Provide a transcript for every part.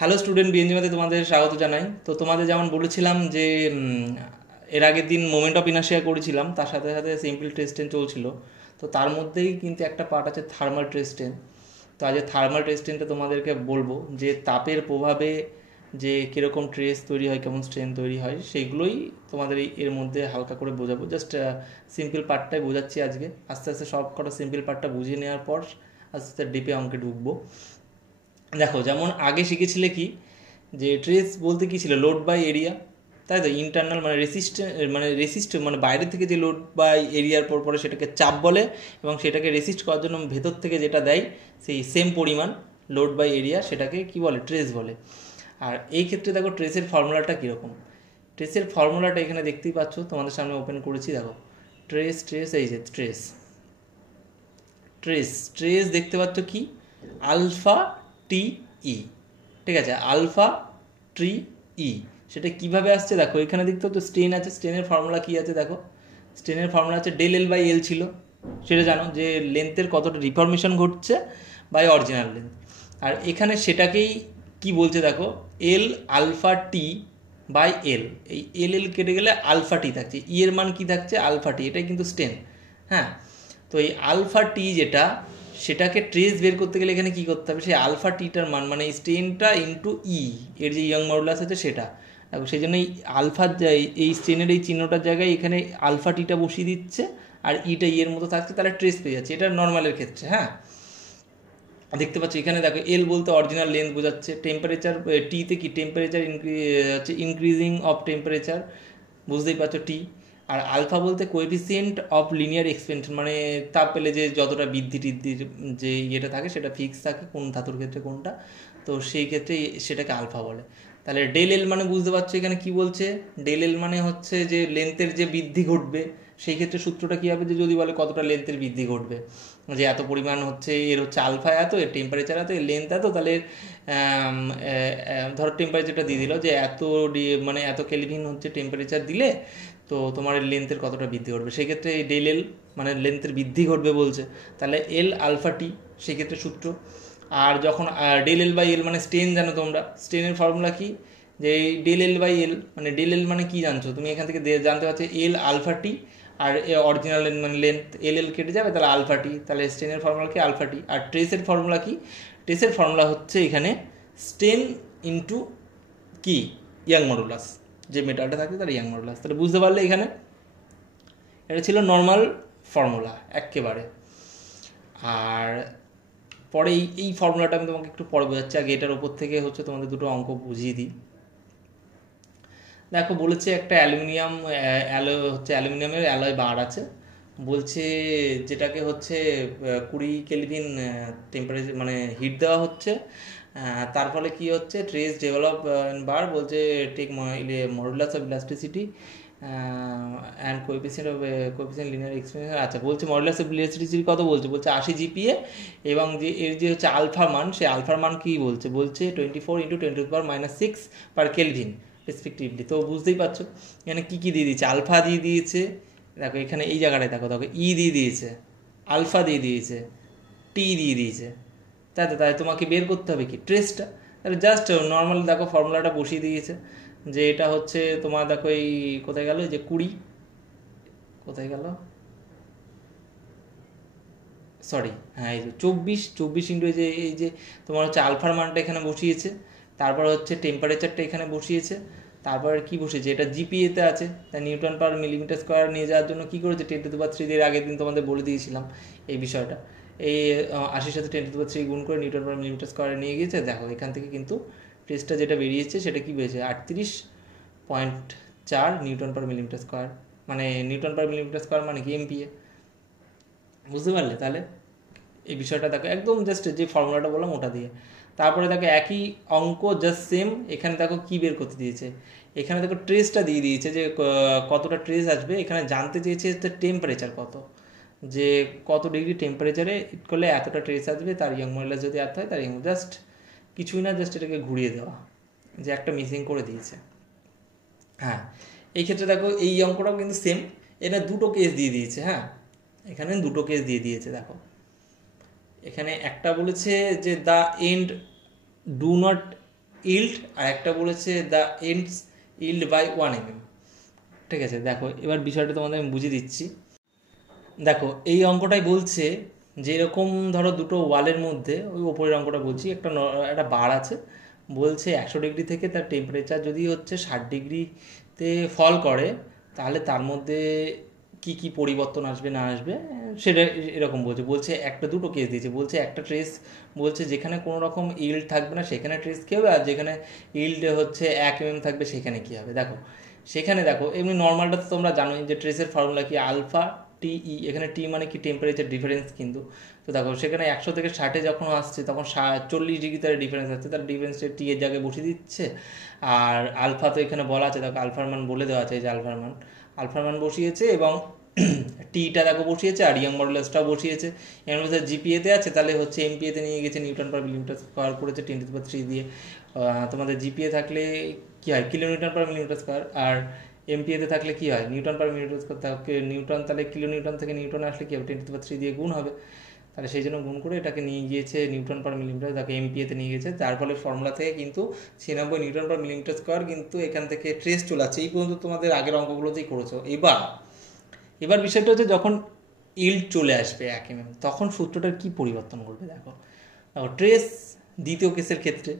Hello student, বিএনজিমাতে তোমাদের স্বাগত জানাই। তো তোমাদের যেমন বলেছিলাম যে এর আগের দিন মোমেন্ট অফ ইনার্শিয়া করেছিলাম, তার সাথে সাথে সিম্পল ট্রেস্টেন চলছিল। তো তার মধ্যেই কিন্তু একটা পার্ট আছে থার্মাল ট্রেস্টেন। তো আজ থার্মাল ট্রেস্টেনটা তোমাদেরকে বলবো যে তাপের প্রভাবে যে কীরকম ট্রেস তৈরি হয়, কেমন স্ট্রেন তৈরি হয়, সেইগুলোই তোমাদের এর মধ্যে হালকা করে বোঝাবো। জাস্ট সিম্পল পার্টটাই বোঝাচ্ছি আজকে। আস্তে আস্তে সব কটা সিম্পল পার্টটা বুঝিয়ে নেওয়ার পর আস্তে আস্তে ডিপে অঙ্কে ঢুকবো। দেখো, যেমন আগে শিখেছিলে কি, যে ট্রেস বলতে কি ছিল, লোড বাই এরিয়া, তাই তো। ইন্টারনাল মানে রেসিস্ট মানে বাইরে থেকে যে লোড বাই এরিয়ার পর পরে সেটাকে চাপ বলে, এবং সেটাকে রেসিস্ট করার জন্য ভেতর থেকে যেটা দেয় সেই সেম পরিমাণ লোড বাই এরিয়া, সেটাকে কি বলে, ট্রেস বলে। আর এই ক্ষেত্রে দেখো ট্রেসের ফর্মুলাটা কীরকম। ট্রেসের ফর্মুলাটা এখানে দেখতেই পাচ্ছ, তোমাদের সামনে ওপেন করেছি। দেখো, ট্রেস ট্রেস এই যে ট্রেস ট্রেস ট্রেস দেখতে পাচ্ছ কি, আলফা টি ই। ঠিক আছে, আলফা টি ই। সেটা কিভাবে আসছে দেখো, এখানে দেখতে তো স্ট্রেন আছে। স্ট্রেনের ফর্মুলা কি আছে দেখো, স্ট্রেনের ফর্মুলা আছে ডেল এল বাই এল ছিল, সেটা জানো, যে লেন্থের কতটা রিফরমেশন ঘটছে বাই অরিজিনাল লেন্থ। আর এখানে সেটাকেই কি বলছে দেখো, এল আলফা টি বাই এল। এই এল এল কেটে গেলে আলফা টি থাকছে, ই এর মান কি থাকছে, আলফা টি। এটাই কিন্তু স্ট্রেন। হ্যাঁ, তো এই আলফা টি যেটা, সেটাকে ট্রেস বের করতে গেলে এখানে কি করতে হবে, সেই আলফা টিটার মান মানে স্ট্রেনটা ইন্টু ই, এর যে ইয়ং মডুলাস আছে সেটা। সেই জন্য এই আলফার এই স্ট্রেনের এই চিহ্নটার জায়গায় এখানে আলফা টিটা বসিয়ে দিচ্ছে, আর ইটা ই এর মতো থাকছে, তাহলে ট্রেস পেয়ে যাচ্ছে। এটা নর্মালের ক্ষেত্রে। হ্যাঁ, দেখতে পাচ্ছ এখানে দেখো, এল বলতে অরিজিনাল লেন্থ বোঝাচ্ছে। টেম্পারেচার টিতে কি, টেম্পারেচার হচ্ছে ইনক্রিজিং অফ টেম্পারেচার, বুঝতেই পারছো টি। আর আলফা বলতে কোএফিসিয়েন্ট অফ লিনিয়ার এক্সপেনশন, মানে তাপ পেলে যে যতটা বৃদ্ধি টিদ্ধির যে ইয়েটা থাকে সেটা ফিক্স থাকে কোন ধাতুর ক্ষেত্রে কোনটা, তো সেই ক্ষেত্রে সেটাকে আলফা বলে। তাহলে ডেল এল মানে বুঝতে পারছো এখানে কি বলছে। ডেল এল মানে হচ্ছে যে লেন্থের যে বৃদ্ধি ঘটবে, সেই ক্ষেত্রে সূত্রটা কী হবে, যে যদি বলে কতটা লেন্থের বৃদ্ধি ঘটবে, যে এত পরিমাণ হচ্ছে, এর হচ্ছে আলফা এত, এর টেম্পারেচার এত, এর লেন্থ এত, তাহলে ধরো টেম্পারেচারটা দিয়ে দিল যে এত মানে এত কেলভিন হচ্ছে টেম্পারেচার দিলে তো তোমার লেন্থের কতটা বৃদ্ধি ঘটবে, সেক্ষেত্রে এই ডেল এল মানে লেন্থের বৃদ্ধি ঘটবে বলছে, তাহলে এল আলফা টি সেক্ষেত্রে সূত্র। আর যখন ডেল এল বাই এল মানে স্ট্রেন, জানো তোমরা স্ট্রেনের ফর্মুলা কি, যে এই ডেল এল বাই এল মানে ডেল এল মানে কি জানছো তুমি, এখান থেকে জানতে পারছো এল আলফা টি, আর অরিজিনাল মানে লেন্থ এল এল কেটে যাবে, তাহলে আলফা টি, তাহলে স্ট্রেনের ফর্মুলা কি, আলফা টি। আর ট্রেসের ফর্মুলা কি, ট্রেসের ফর্মুলা হচ্ছে এখানে স্ট্রেন ইন্টু কি, ইয়াং মডুলাস, যে মেটালটা থাকে তার ইয়াং মডুলাস। তাহলে বুঝতে পারলে এখানে এটা ছিল নর্মাল ফর্মুলা একেবারে। আর পরে এই ফর্মুলাটা আমি তোমাকে একটু পরে বোঝাচ্ছি, আগে এটার ওপর থেকে হচ্ছে তোমাদের দুটো অঙ্ক বুঝিয়ে দিই। দেখো বলেছে একটা অ্যালুমিনিয়াম হচ্ছে অ্যালুমিনিয়ামের অ্যালয় বার আছে, বলছে যেটাকে হচ্ছে 20 কেলভিন টেম্পারেচার মানে হিট দেওয়া হচ্ছে। তার ফলে কি হচ্ছে, ট্রেস ডেভেলপ বার বলছে take modulus of elasticity and coefficient linear expansion. আচ্ছা, বলছে মডুলাস অফ ইলাস্টিসিটি কত বলছে, 80 জিপিএ, এবং যে এর যে হচ্ছে আলফা মান, সেই আলফার মান কি বলছে, 24 × 10⁻⁶ পার কেলভিন রেসপেক্টিভলি। তো বুঝতেই পারছো এখানে কী কী দিয়ে দিয়েছে, আলফা দিয়ে দিয়েছে, দেখো এখানে এই জায়গাটায় দেখো দেখো ই দিয়ে দিয়েছে, আলফা দিয়ে দিয়েছে, টি দিয়ে দিয়েছে, তাই তো। তাই তোমাকে বের করতে হবে কি, ট্রেসটা। তাহলে জাস্ট নর্মাল দেখো ফর্মুলাটা বসিয়ে দিয়েছে, যে এটা হচ্ছে তোমার দেখো এই কোথায় গেল, যে 20, কোথায় গেল, সরি, হ্যাঁ এই যে 24 ইন্টু এই যে তোমার হচ্ছে আলফার মানটা এখানে বসিয়েছে, তারপর হচ্ছে টেম্পারেচারটা এখানে বসিয়েছে, তারপর কি বসেছে, এটা জিপিএতে আছে, তাই নিউটন পার মিলিমিটার স্কোয়ার নিয়ে যাওয়ার জন্য কী করেছে, 10⁻³ এর আগের দিন তোমাদের বলে দিয়েছিলাম এই বিষয়টা। এই 80 সাথে 10⁻³ গুণ করে নিউটন পার মিলিমিটার স্কোয়ারে নিয়ে গিয়েছে। দেখো এখান থেকে কিন্তু টেস্টটা যেটা বেরিয়েছে সেটা কি বেরিয়েছে, 38.4 নিউটন পার মিলিমিটার স্কোয়ার, মানে নিউটন পার মিলিমিটার স্কোয়ার মানে কি, এমপিএ। বুঝতে পারলে তাহলে এই বিষয়টা, দেখো একদম জাস্ট যে ফর্মুলাটা বললাম ওটা দিয়ে। তারপরে দেখো একই অঙ্ক জাস্ট সেম, এখানে দেখো কি বের করতে দিয়েছে, এখানে দেখো ট্রেসটা দিয়ে দিয়েছে, যে কতটা ট্রেস আসবে। এখানে জানতে চেয়েছে টেম্পারেচার কত, যে কত ডিগ্রি টেম্পারেচারে হিট করলে এতটা ট্রেস আসবে, তার ইয়ং মডুলাস যদি এত হয় তার ইয়ং, জাস্ট কিছুই না, জাস্ট এটাকে ঘুরিয়ে দেওয়া, যে একটা মিসিং করে দিয়েছে। হ্যাঁ, এই ক্ষেত্রে দেখো এই অঙ্কটাও কিন্তু সেম, এটা দুটো কেস দিয়ে দিয়েছে। হ্যাঁ, এখানে দুটো কেস দিয়ে দিয়েছে। দেখো এখানে একটা বলেছে যে the end do not yield, আর একটা বলেছে the ends yield by 1 mm। ঠিক আছে, দেখো এবার বিষয়টা তোমাদের আমি বুঝিয়ে দিচ্ছি। দেখো এই অঙ্কটাই বলছে যে এরকম ধরো দুটো ওয়ালের মধ্যে, ওই ওপরের অঙ্কটা বলছি, একটা বার আছে, বলছে 100 ডিগ্রি থেকে তার টেম্পারেচার যদি হচ্ছে 60 ডিগ্রিতে ফল করে, তাহলে তার মধ্যে কি কি পরিবর্তন আসবে না আসবে সেটা এরকম বলছে। বলছে একটা দুটো কেস দিয়েছে, বলছে একটা ট্রেস বলছে যেখানে কোনো রকম ইল্ড থাকবে না সেখানে ট্রেস কী হবে, আর যেখানে ইল্ড হচ্ছে 1 mm থাকবে সেখানে কী হবে। দেখো সেখানে দেখো এমনি নর্মালটা তো তোমরা জানোই যে ট্রেসের ফর্মুলা কি আলফা টিই, এখানে টি মানে কি টেম্পারেচার ডিফারেন্স কিন্তু। তো দেখো সেখানে 100 থেকে 60 যখন আসছে তখন 40 ডিগ্রি তার ডিফারেন্স আসছে, তার ডিফারেন্সটা টি এর জায়গায় বসিয়ে দিচ্ছে। আর আলফা তো এখানে বলা আছে, দেখো আলফার মান বলে দেওয়া আছে, এই যে আলফার মান বসিয়েছে, এবং টিটা দেখো বসিয়েছে, আর ইয়ং মডুলাসটাও বসিয়েছে। এর মধ্যে জিপিএতে আছে, তাহলে হচ্ছে এমপিএতে নিয়ে গেছে, নিউটন পার মিলিমিটার স্কোয়ার করেছে 10⁻³ দিয়ে। তোমাদের জিপিএ থাকলে কী হয়, কিলোনিউটন পার মিলিমিটার স্কোয়ার, আর এমপিএতে থাকলে কী হয়, নিউটন পার মিলিমিটার স্কোয়ার। নিউটন তাহলে কিলো নিউটন থেকে নিউটন আসলে কী হবে, 10⁻³ দিয়ে গুণ হবে, তাহলে সেই জন্য গুণ করে এটাকে নিয়ে গিয়েছে নিউটন পার মিলিমিটার, তাকে এমপিএতে নিয়ে গেছে। তার ফলে ফর্মুলা থেকে কিন্তু 96 নিউটন পার মিলিমিটার স্কোয়ার কিন্তু এখান থেকে ট্রেস চলে আসছে। এই পর্যন্ত তোমাদের আগের অঙ্কগুলোতেই করেছো। এবার বিষয়টা হচ্ছে যখন ইল্ড চলে আসবে 1 mm, তখন সূত্রটার কি পরিবর্তন করবে। দেখো ট্রেস দ্বিতীয় কেসের ক্ষেত্রে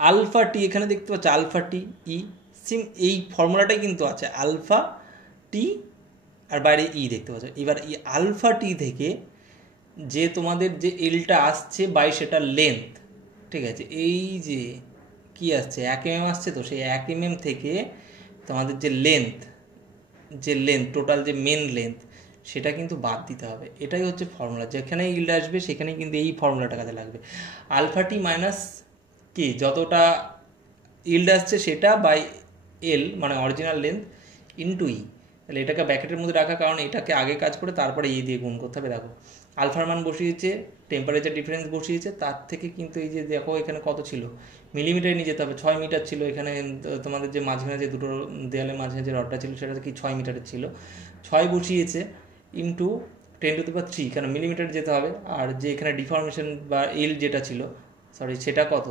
আলফা টি, এখানে দেখতে পাচ্ছ আলফা টি ই, সিম এই ফর্মুলাটাই কিন্তু আছে, আলফা টি আর বাইরে ই দেখতে পাচ্ছ। এবার এই আলফা টি থেকে যে তোমাদের যে এলটা আসছে বাই সেটা লেন্থ, ঠিক আছে, এই যে কি আসছে 1 mm আসছে, তো সেই 1 mm থেকে তোমাদের যে লেন্থ টোটাল যে মেন লেন্থ সেটা কিন্তু বাদ দিতে হবে। এটাই হচ্ছে ফর্মুলা, যেখানে ইল্ড আসবে সেখানেই কিন্তু এই ফর্মুলাটা কাজে লাগবে। আলফা টি মাইনাস কি যতটা ইল্ড আসছে সেটা বাই এল মানে অরিজিনাল লেন্থ ইন্টু ই। তাহলে এটাকে ব্র্যাকেটের মধ্যে রাখা, কারণ এটাকে আগে কাজ করে তারপরে ই দিয়ে গুণ করতে হবে। দেখো আলফার মান বসিয়েছে, টেম্পারেচার ডিফারেন্স বসিয়েছে, তার থেকে কিন্তু এই যে দেখো এখানে কত ছিল, মিলিমিটারে নিয়ে যেতে হবে, 6 মিটার ছিল এখানে। তোমাদের যে মাঝখানে যে দুটো দেয়ালের মাঝখানে যে রডটা ছিল সেটা কি 6 মিটারের ছিল, 6 বসিয়েছে ইন্টু 10⁻³ কেন মিলিমিটার যেতে হবে। আর যে এখানে ডিফরমেশন বা এল যেটা ছিল সেটা কত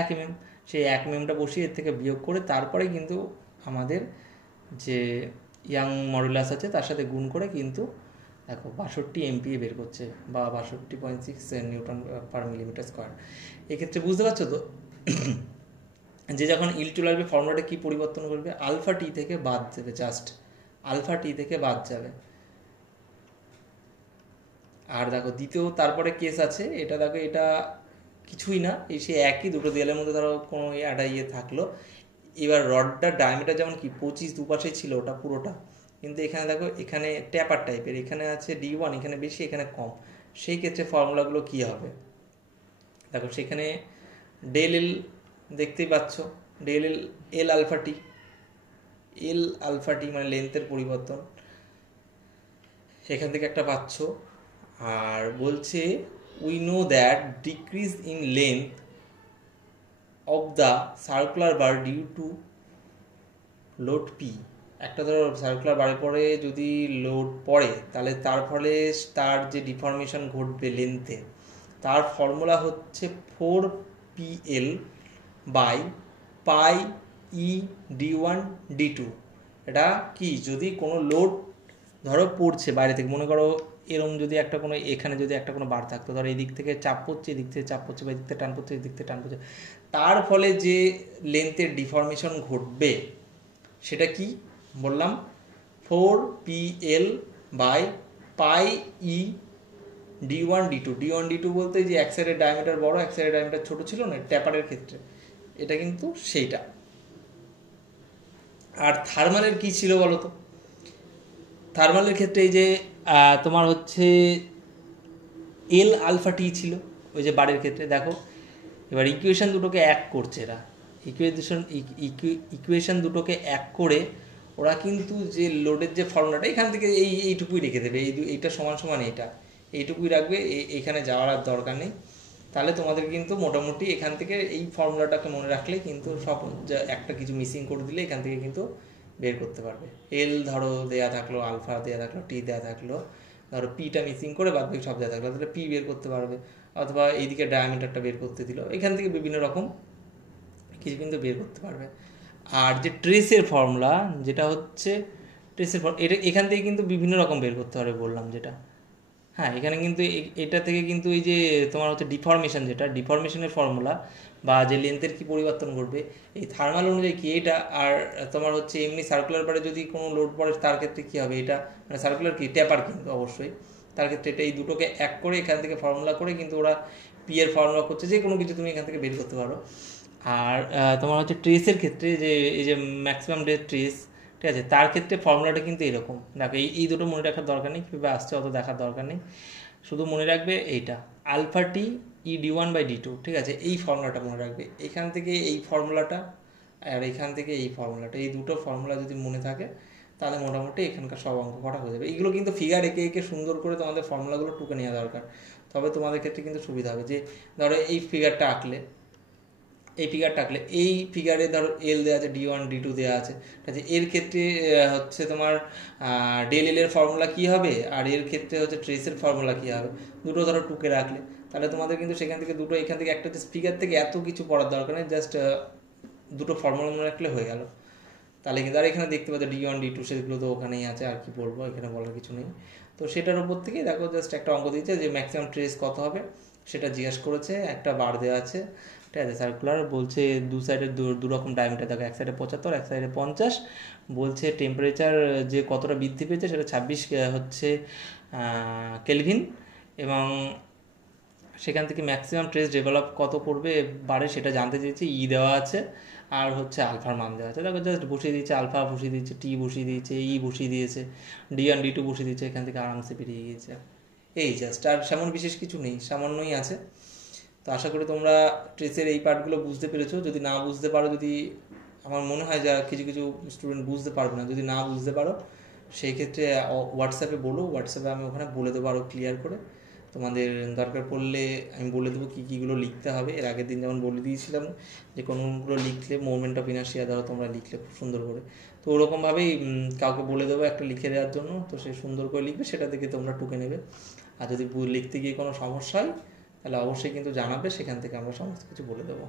1 mm, সেই 1 mmটা বসিয়ে এর থেকে বিয়োগ করে তারপরে কিন্তু আমাদের যে ইয়াং মডুলাস আছে তার সাথে গুণ করে কিন্তু দেখো 62 MPa বের করছে, বা 62.6 নিউটন পার মিলিমিটার স্কোয়ার। এক্ষেত্রে বুঝতে পারছো তো যে যখন ইল চলে আসবে ফর্মুলাটা কী পরিবর্তন করবে, আলফা টি থেকে বাদ দেবে, জাস্ট আলফা টি থেকে বাদ যাবে। আর দেখো দ্বিতীয় তারপরে কেস আছে, এটা দেখো এটা কিছুই না, এই সে একই দুটো দেয়ালের মধ্যে ধরো কোনো একটা ইয়ে থাকলো। এবার রডটার ডায়ামিটার যেমন কি 25 দুপাশে ছিল ওটা পুরোটা, কিন্তু এখানে দেখো এখানে ট্যাপার টাইপের, এখানে আছে D1, এখানে বেশি এখানে কম। সেই ক্ষেত্রে ফর্মুলাগুলো কী হবে দেখো, সেখানে ডেল এল দেখতেই পাচ্ছ, ডেল এল এল আলফা টি মানে লেন্থের পরিবর্তন এখান থেকে একটা পাচ্ছ। আর বলছে we know that decrease in length of the circular bar due to load P. একটা ধরো সার্কুলার বারের পরে যদি লোড পড়ে তাহলে তার ফলে তার যে ডিফরমেশন ঘটবে লেন্থে, তার ফর্মুলা হচ্ছে 4PL by pi E D1 D2। এটা কি, যদি কোনো লোড ধরো পড়ছে বাইরে থেকে, মনে করো এরম যদি একটা কোনো এখানে যদি একটা কোনো বার থাকতো, ধরো এদিক থেকে চাপ পড়ছে, এদিক থেকে চাপ পড়ছে, বা এদিক থেকে টান পড়ছে, এদিক থেকে টান পড়ছে, তার ফলে যে লেন্থের ডিফরমেশন ঘটবে সেটা কি বললাম, 4PL by pi E D1 D2 বলতে যে এক সাইডের ডায়ামিটার বড় এক সাইডের ডায়ামিটার ছোট ছিল না ট্যাপারের ক্ষেত্রে, এটা কিন্তু সেইটা। আর থার্মালের কি ছিল বলো তো, থার্মালের ক্ষেত্রে এই যে তোমার হচ্ছে এল আলফা টি ছিল ওই যে বারের ক্ষেত্রে। দেখো এবার ইকুয়েশন দুটোকে এক করছে এরা, ইকুয়েশন দুটোকে এক করে ওরা কিন্তু যে লোডের যে ফর্মুলাটা এখান থেকে এইটুকুই রেখে দেবে, এইটা সমান সমান এইটুকুই রাখবে, এইখানে যাওয়ার আর দরকার নেই। তাহলে তোমাদের কিন্তু মোটামুটি এখান থেকে এই ফর্মুলাটাকে মনে রাখলে কিন্তু সব একটা কিছু মিসিং করে দিলে এখান থেকে কিন্তু বের করতে পারবে। এল ধরো দেয়া থাকলো, আলফা দেয়া থাকলো, টি দেয়া থাকলো, ধরো পিটা মিসিং করে বাদ বাকি সব দেওয়া থাকলো, তাহলে পি বের করতে পারবে। অথবা এইদিকে ডায়ামিটারটা বের করতে দিল, এখান থেকে বিভিন্ন রকম কিছু কিন্তু বের করতে পারবে। আর যে ট্রেসের ফর্মুলা, যেটা হচ্ছে ট্রেসের এটা এখান থেকে কিন্তু বিভিন্ন রকম বের করতে পারবে বললাম যেটা। হ্যাঁ, এখানে কিন্তু এটা থেকে কিন্তু এই যে তোমার হচ্ছে ডিফর্মেশন, যেটা ডিফর্মেশনের ফর্মুলা বা যে লেন্থের কি পরিবর্তন করবে এই থার্মাল অনুযায়ী কি এটা, আর তোমার হচ্ছে এমনি সার্কুলার বারে যদি কোনো লোড পড়ে তার ক্ষেত্রে কি হবে এটা, মানে সার্কুলার কি ট্যাপার কিন্তু অবশ্যই, তার ক্ষেত্রে এটা এই দুটোকে এক করে এখান থেকে ফর্মুলা করে কিন্তু ওরা পি এর ফর্মুলা করছে, যে কোনো কিছু তুমি এখান থেকে বের করতে পারো। আর তোমার হচ্ছে ট্রেসের ক্ষেত্রে যে এই যে ম্যাক্সিমাম ডে ট্রেস, ঠিক আছে, তার ক্ষেত্রে ফর্মুলাটা কিন্তু এরকম দেখো, এই দুটো মনে রাখার দরকার নেই, কীভাবে আসছে অত দেখার দরকার নেই, শুধু মনে রাখবে এইটা আলফা টি ই d1/d2, ঠিক আছে, এই ফর্মুলাটা মনে রাখবে, এখান থেকে এই ফর্মুলাটা আর এখান থেকে এই ফর্মুলাটা, এই দুটো ফর্মুলা যদি মনে থাকে তাহলে মোটামুটি এখানকার সব অঙ্ক করা হয়ে যাবে। এইগুলো কিন্তু ফিগার এঁকে এঁকে সুন্দর করে তোমাদের ফর্মুলাগুলো টুকে নেওয়া দরকার, তবে তোমাদের ক্ষেত্রে কিন্তু সুবিধা হবে। যে ধরো এই ফিগারটা আঁকলে, এই ফিগারে ধরো এল দেওয়া আছে, d1 d2 দেওয়া আছে, ঠিক আছে, এর ক্ষেত্রে হচ্ছে তোমার ডেল এল এর ফর্মুলা কী হবে, আর এর ক্ষেত্রে হচ্ছে ট্রেসের ফর্মুলা কী হবে, দুটো ধরো টুকে রাখলে তাহলে তোমাদের কিন্তু সেখান থেকে দুটো, এখান থেকে একটা ফিগার থেকে এত কিছু পড়ার দরকার নেই, জাস্ট দুটো ফর্মুলা মনে রাখলে হয়ে গেল। তাহলে কিন্তু আর এখানে দেখতে পাচ্ছ d1 d2 সেগুলো তো ওখানেই আছে, আর কি বলবো, এখানে বলার কিছু নেই। তো সেটার উপর থেকে দেখো জাস্ট একটা অঙ্ক দিচ্ছে যে ম্যাক্সিমাম ট্রেস কত হবে সেটা জিজ্ঞেস করেছে, একটা বার দেওয়া আছে, ঠিক আছে, সার্কুলার বলছে দু সাইডে দু রকম ডায়ামিটার দেখো, এক সাইডে 75 এক সাইডে 50, বলছে টেম্পারেচার যে কতটা বৃদ্ধি পেয়েছে সেটা 26 হচ্ছে কেলভিন, এবং সেখান থেকে ম্যাক্সিমাম ট্রেস ডেভেলপ কত করবে বারে সেটা জানতে চেয়েছি, ই দেওয়া আছে, আর হচ্ছে আলফার মান দেওয়া আছে, দেখো জাস্ট বসিয়ে দিয়েছে, আলফা বসিয়ে দিয়েছে, টি বসিয়ে দিয়েছে, ই বসিয়ে দিয়েছে, d1 d2 বসিয়ে দিয়েছে, এখান থেকে আরামসে বেরিয়ে গিয়েছে। এই জাস্ট, আর সেমন বিশেষ কিছু নেই, সামান্যই আছে। তো আশা করি তোমরা ট্রেসের এই পার্টগুলো বুঝতে পেরেছো। যদি না বুঝতে পারো, যদি আমার মনে হয় যা কিছু কিছু স্টুডেন্ট বুঝতে পারবে না, যদি না বুঝতে পারো সেই ক্ষেত্রে হোয়াটসঅ্যাপে বলো, হোয়াটসঅ্যাপে আমি ওখানে বলে দেবো আরও ক্লিয়ার করে। তোমাদের দরকার পড়লে আমি বলে দেবো কী কীগুলো লিখতে হবে, এর আগের দিন যেমন বলে দিয়েছিলাম যে কোনগুলো লিখলে মোমেন্ট অফ ইনার্শিয়া ধরো তোমরা লিখলে খুব সুন্দর করে, তো ওরকমভাবেই কাউকে বলে দেবো একটা লিখে দেওয়ার জন্য, তো সে সুন্দর করে লিখবে, সেটা থেকে তোমরা টুকে নেবে। আর যদি লিখতে গিয়ে কোনো সমস্যা হয় তাহলে অবশ্যই কিন্তু জানাবে, সেখান থেকে আমরা সমস্ত কিছু বলে দেবো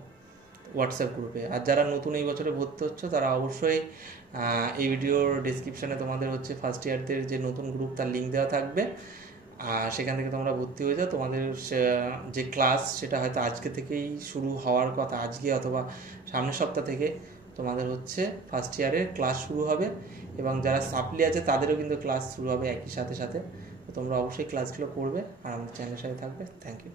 হোয়াটসঅ্যাপ গ্রুপে। আর যারা নতুন এই বছরে ভর্তি হচ্ছে তারা অবশ্যই এই ভিডিওর ডিসক্রিপশানে তোমাদের হচ্ছে ফার্স্ট ইয়ারদের যে নতুন গ্রুপ তার লিঙ্ক দেওয়া থাকবে, আর সেখান থেকে তোমরা ভর্তি হয়ে যাও। তোমাদের যে ক্লাস সেটা হয়তো আজকে থেকেই শুরু হওয়ার কথা, আজকে অথবা সামনের সপ্তাহ থেকে তোমাদের হচ্ছে ফার্স্ট ইয়ারের ক্লাস শুরু হবে, এবং যারা সাপ্লি আছে তাদেরও কিন্তু ক্লাস শুরু হবে একই সাথে সাথে। তো তোমরা অবশ্যই ক্লাসগুলো করবে আর আমাদের চ্যানেলের সাথে থাকবে। Thank you.